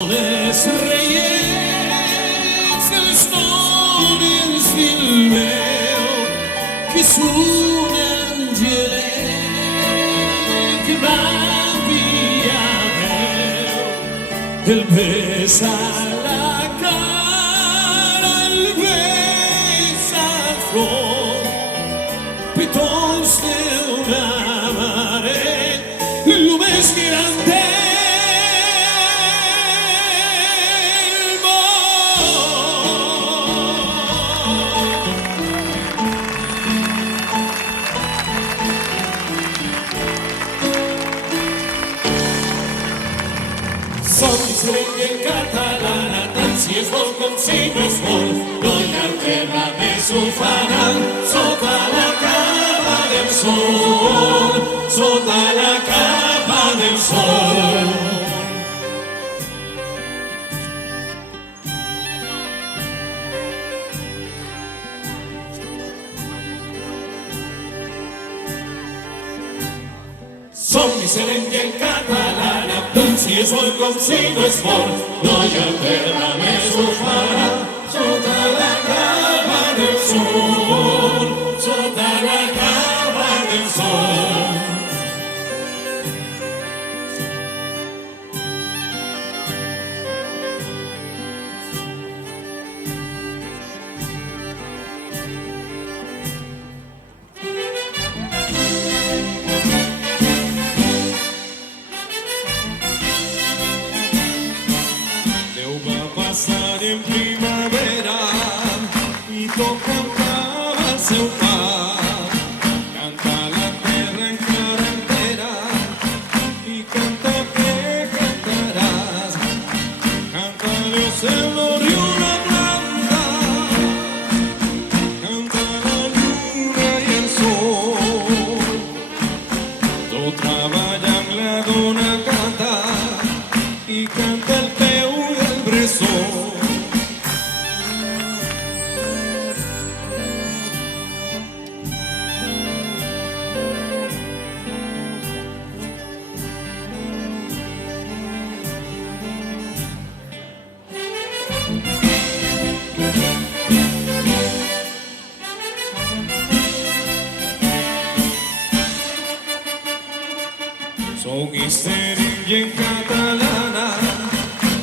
Des rejets eller ståndens filmeo che suonano che van via el besa la cara el besa flor pitons de una mare lumes grande. Som en catalana, tant si es vol com si no es vol. No hi ha terra més ufana sota la capa del sol, sota la capa del sol. Som diferent en catalana, tant si es vol com si no es vol. No hi ha terra més ufana sota la capa del sol, sota la capa del sol. Passar en primavera i tot cantava el seu pas. Canta la terra encara entera i canta que cantaràs. Canta-li el cel, l'oriona blanca, canta la lluna i el sol. Tot treballant la dona canta i canta el peu del bressol. Soc histèric i en catalana,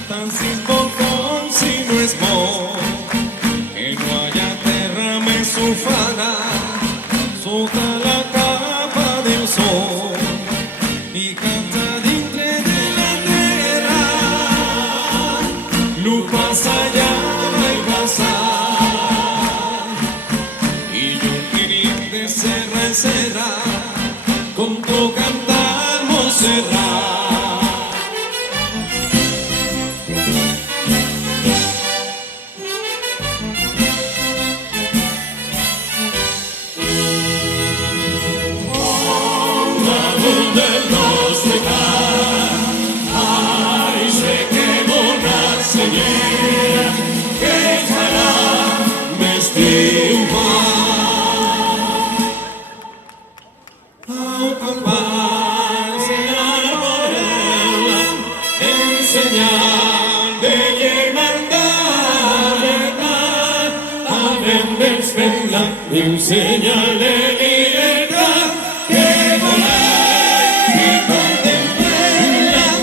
tant si es vol com si no es vol. Que no hi ha terra més ufana sota la capa del sol. I canta dintre de la terra, lo passa allà i passa. I jo tenim de serra en serra, com tu cantar Montserrat. Damunt del nostre cap, ai, sé que bona senyera, que farà més triomfant. Au campans i arborela, Senyal de llibertat, havent d'expendre un senyal de llibertat, que volem i contemplem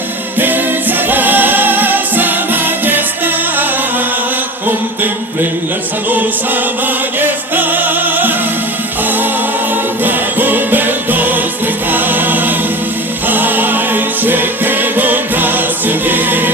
en sa dolça majestat, contemplem la sa dolça majestat. Au damunt del nostre cap, ai, sé que bon Senyera,